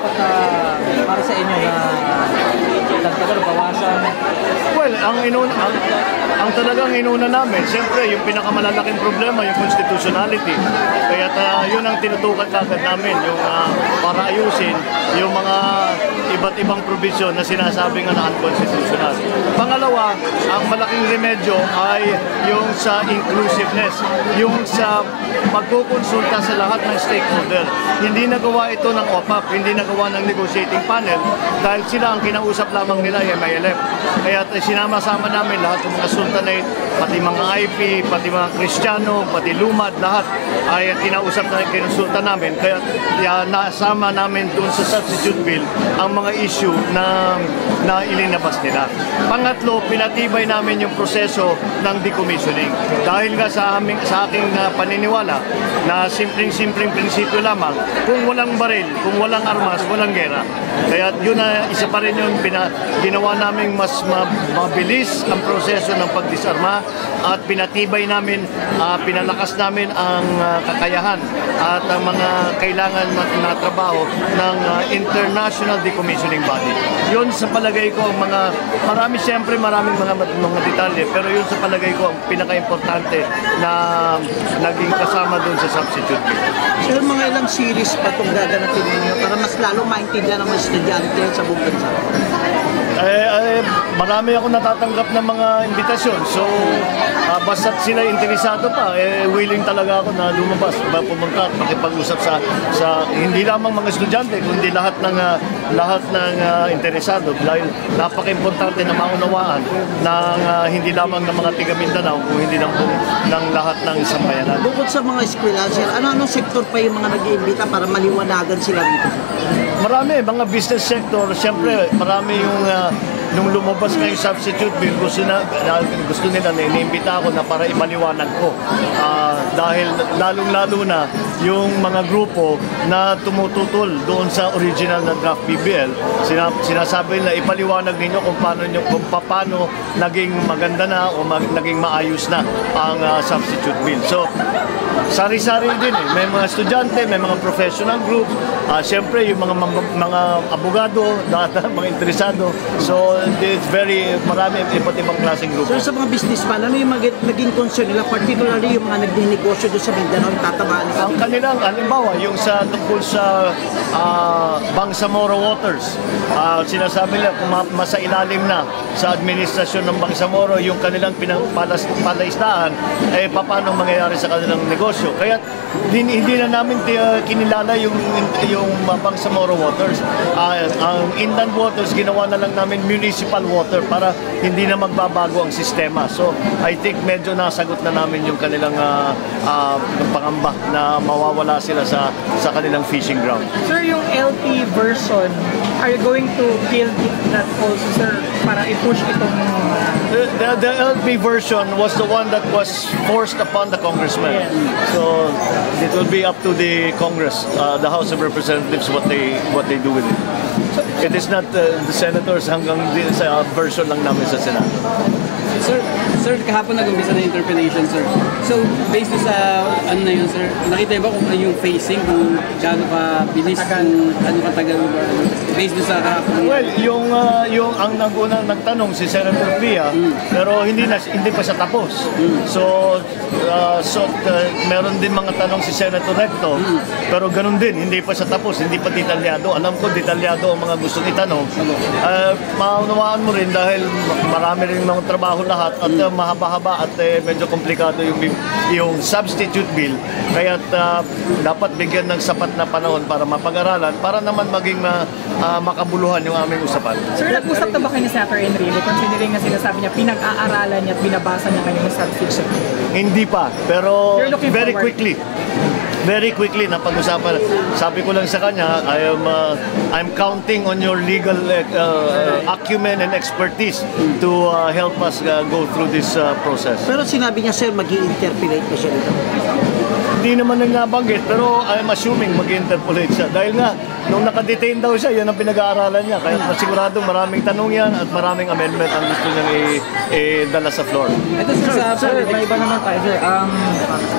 dapat para sa inyo na dagdagan o bawasan? Well, ang talagang inuna namin, siyempre, yung pinakamalalaking problema, yung constitutionality. Kaya yun ang tinutukan agad namin, yung para ayusin yung mga iba't ibang provision na sinasabi nga na unconstitutional. Pangalawa, ang malaking remedyo ay yung sa inclusiveness, yung sa pagkukonsulta sa lahat ng stakeholder. Hindi nagawa ito ng OPAP, hindi nagawa ng negotiating panel dahil sila ang kinausap lamang nila ay MILF. Kaya sinama-sama namin lahat ng mga sultanate, pati mga IP, pati mga Kristiyano, pati lumad, lahat ay kinausap na kinusulta namin. Kaya nasama namin doon sa substitute bill ang mga issue na ilinabas nila. Pangatlo, pinatibay namin yung proseso ng decommissioning. Dahil nga sa aking paniniwala na simpleng prinsipyo lamang, kung walang baril, kung walang armas, walang gera. Kaya yun na isa pa rin yung ginawa namin mas mabilis ang proseso ng pagdisarma at pinatibay namin, pinalakas namin ang kakayahan at ang mga kailangan na trabaho ng International Decommissioning Body. Yun sa palagay ko ang maraming mga detalye, pero yun sa palagay ko ang pinaka-importante na naging kasama doon sa substitute bill. Sir, mga ilang series pa itong gaganapin ninyo para mas lalo maintindihan ng mga estudyante sa buong bansa? Marami ako natatanggap ng mga imbitasyon. So, basta't sila interesado pa, willing talaga ako na lumabas, pumunta at makipag-usap sa hindi lamang mga estudyante, kundi lahat ng interesado. Dahil napaka-importante na maunawaan ng hindi lamang ng mga tiga Mindanao, kung hindi ng lahat ng sambayanan. Bukod sa mga eskwela, sir, ano-anong sektor pa yung mga nag-iimbita para maliwanagan sila dito? Marami, mga business sector, siyempre marami yung nung lumabas na yung substitute bill, gusto nila na iniimbita ako na para ipaliwanag ko. Dahil lalong-lalo na yung mga grupo na tumututol doon sa original na draft BBL, sinasabi nila ipaliwanag ninyo kung paano naging maganda na o naging maayos na ang substitute bill. So, sari-sari din eh. May mga estudyante, may mga professional group, siyempre yung mga abogado, mga interesado. So, it's marami iba't ibang klaseng grupo. Sir, sa mga businessman, ano yung naging concern nila, particularly yung mga nagninegosyo doon sa Mindanao, yung tatamaan nila? Ang kanilang, halimbawa, yung tungkol sa Bangsamoro Waters, sinasabi nila kung masailalim na sa administrasyon ng Bangsamoro yung kanilang palaistaan, paano mangyayari sa kanilang negosyo. Kaya hindi na namin kinilala yung Bangsamoro Waters. Ang Inland Waters, ginawa na lang namin municipal water para hindi na magbabago ang sistema. So, I think medyo nasagot na namin yung kanilang pangamba na mawawala sila sa kanilang fishing ground. Sir, yung LP version, are you going to build that also, sir, para i-push itong... The LP version was the one that was forced upon the congressman. Yes. So, it will be up to the Congress, the House of Representatives, what they do with it. It is not the senators hanggang sa version lang namin sa Senado. Sir, kahapon nag-umpisa na interpellation, sir. So, based sa ano na yun, sir, nakita ba kung ano yung phasing, kung gaano ka bilis, kung ano katagal ba? Based sa kahapon? Well, yung ang nagtanong si Senator Pia, pero hindi pa siya tapos. So, meron din mga tanong si Senator Recto, pero ganun din, hindi pa siya tapos, hindi pa detalyado. Alam ko, detalyado ang mga gusto itanong. Maunawaan mo rin dahil marami rin mga trabaho lahat at mahaba-haba at medyo komplikado yung substitute bill. Kaya dapat bigyan ng sapat na panahon para mapag-aralan para naman maging makabuluhan yung aming usapan. Sir, nag-usap na ba kayo ni Senator Enrique considering na sinasabi niya pinag-aaralan niya at binabasa niya kanyang substitute bill? Hindi pa, pero very quickly napag-usapan. Sabi ko lang sa kanya, I'm counting on your legal acumen and expertise to help us go through this process. Pero sinabi niya, sir, mag-i-interpellate na siya dito. Hindi naman nang nabanggit, pero I'm assuming mag-interpolate siya. Dahil nga, nung nakadetain daw siya, yan ang pinag-aaralan niya. Kaya siguradong maraming tanong yan at maraming amendment ang gusto niyang dala sa floor. Ito sir, sa Sir, may iba naman tayo, sir.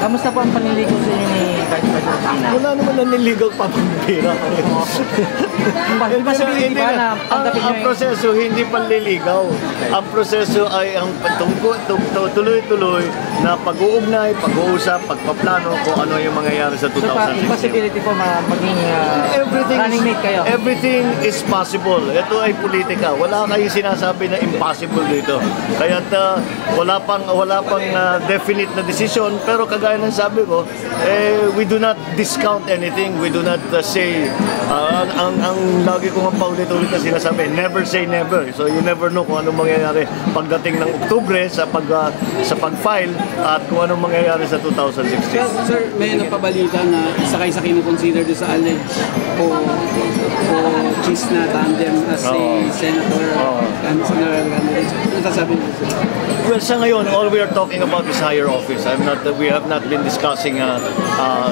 Kamusta po ang panliligaw sa inyo ni Vice President Pina? Wala naman naniligaw pa pambira. May possibility ba na tanggapin Ang nyo proseso hindi panliligaw. Ang proseso ay ang tuloy-tuloy na pag-uugnay, pag-uusap, pagpaplano kung ano yung mangyayari sa So, yung 2016. possibility po maging running mate kayo? Everything is possible. Ito ay politika. Wala kayong sinasabi na impossible dito. Kaya wala pang definite na decision, pero kagaya ng sabi ko, we do not discount anything. We do not say ang lagi ko nga paulit-ulit na sinasabi, never say never. So you never know kung anong mangyayari pagdating ng Oktubre sa pag-file at kung anong mangyayari sa 2016. Sir, may napabalita na isa kayo sa kinukonsider doon sa alleged o cheese na tandem as a senator and senatorial candidate. Ano sasabihin niyo, sir? Well, sa ngayon, all we are talking about is higher office. We have not been discussing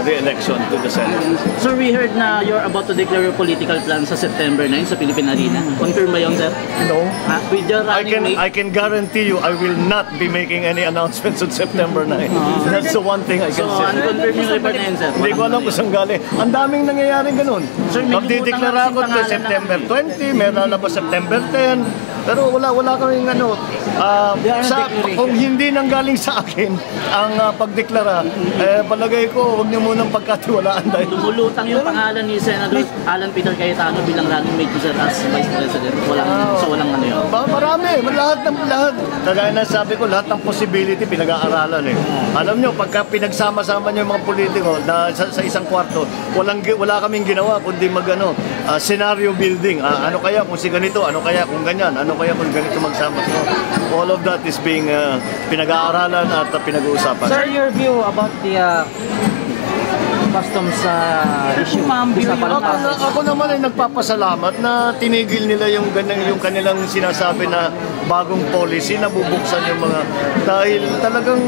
re-election to the Senate. Sir, we heard na you're about to declare your political plan sa September 9 sa Philippine Arena. Confirm ba yun, sir? No. With your running mate? I can guarantee you I will not be making any announcements on September 9. That's the one thing I can So, say. unconfirm yung report na yun, sir? Hindi ko alam kung saan galing. Ang daming nangyayari ganun. Sir, may Magdideklara ako limutan to na September 20, may lalabas September 10. Pero wala kaming kung hindi nanggaling sa akin ang pagdeklara, palagay ko, huwag niyo munang pagkatiwalaan dahil Lumulutang yung pangalan ni Senator Alan Peter Cayetano bilang running mate ni sir as Vice President. Walang ano yun. marami, lahat. Kagaya na sabi ko, lahat ng possibility pinag-aaralan eh. Alam nyo, pagka pinagsama-sama nyo yung mga politiko na sa isang kwarto, wala kaming ginawa kundi scenario building. Ano kaya kung si ganito, ano kaya kung ganyan, ano kaya kung ganito magsama. So, all of that is being pinag-aaralan at pinag-uusapan. Sir, your view about the customs issue? Ako naman ay nagpapasalamat na tinigil nila yung kanilang sinasabi na bagong policy na bubuksan yung mga dahil talagang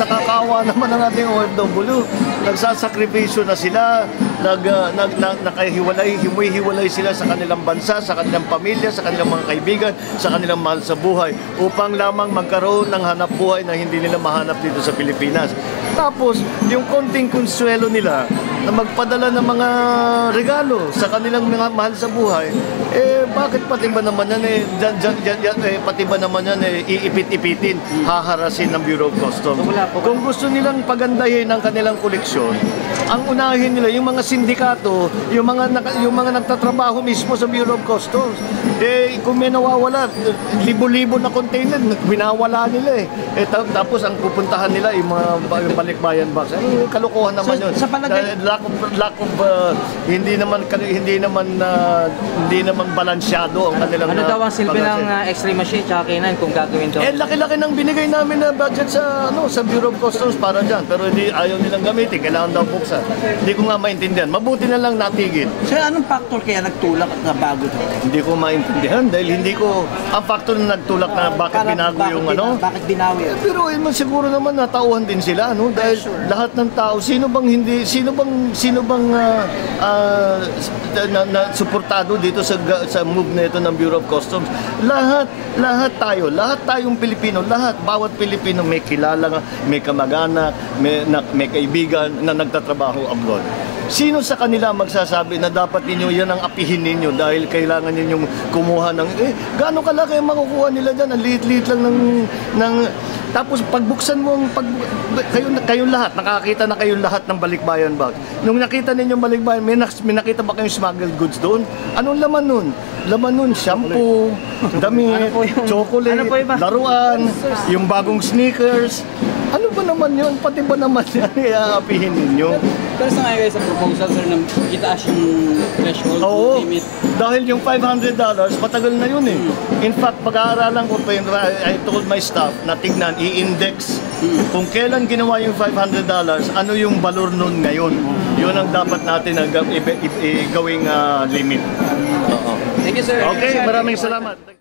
nakakaawa naman ang ating OFW. Nagsasakripisyo na sila, humuhiwalay sila sa kanilang bansa, sa kanilang pamilya, sa kanilang mga kaibigan, sa kanilang mahal sa buhay upang lamang magkaroon ng hanap buhay na hindi nila mahanap dito sa Pilipinas. Tapos, yung konting konsuelo nila na magpadala ng mga regalo sa kanilang mga mahal sa buhay, bakit pati ba naman yan pati ba naman yan iipit-ipitin, haharasin ng Bureau of Customs. Kung gusto nilang pagandahin ang kanilang koleksyon, ang unahin nila yung mga sindikato, yung mga nagtatrabaho mismo sa Bureau of Customs. Kung may nawawala, libo-libo na container, binawala nila tapos ang pupuntahan nila yung mga balikbayan box. Kalokohan naman yun. Sa palagay, Lack of hindi naman balansyado ang kanilang Ano daw ang silbi ng X-ray machine tsaka K9 kung gagawin daw? laki-laki ng binigay namin na budget sa Bureau of Customs para dyan. Pero ayaw nilang gamitin. Kailangan daw buksan. Hindi ko nga maintindihan. Mabuti na lang natigil. sir, anong factor kaya nagtulak at nabago ito? Hindi ko maintindihan dahil ang factor na nagtulak na bakit binago yung Bakit binawi? Pero siguro naman natauhan din sila dahil lahat ng tao sino bang suportado dito sa move na ito ng Bureau of Customs. Lahat tayong Pilipino, bawat Pilipino may kilala, may kamag-anak, may kaibigan na nagtatrabaho abroad. Sino sa kanila magsasabi na dapat ninyo yan ang apihin ninyo dahil kailangan ninyong kumuha ng gaano kalaki ang makukuha nila dyan? Ang liit-liit lang ng tapos pagbuksan mo kayong lahat, nakakita na kayong lahat ng balikbayan bag. Nung nakita ninyong balikbayan, may nakita ba kayong smuggled goods doon? Anong laman nun? Laman nun, shampoo, damit, chocolate, laruan, yung bagong sneakers. Ano ba naman yun? Pati ba naman yan iaapihin ninyo? Pero sa ngayon sa proposal, sir, na itaas yung threshold limit. Dahil yung $500, matagal na yun eh. In fact, pag-aaralan ko pa yun, I told my staff na tignan, i-index kung kailan ginawa yung $500, ano yung valor nun ngayon. Yun ang dapat natin gawing limit. Thank you, sir. Okay, maraming salamat.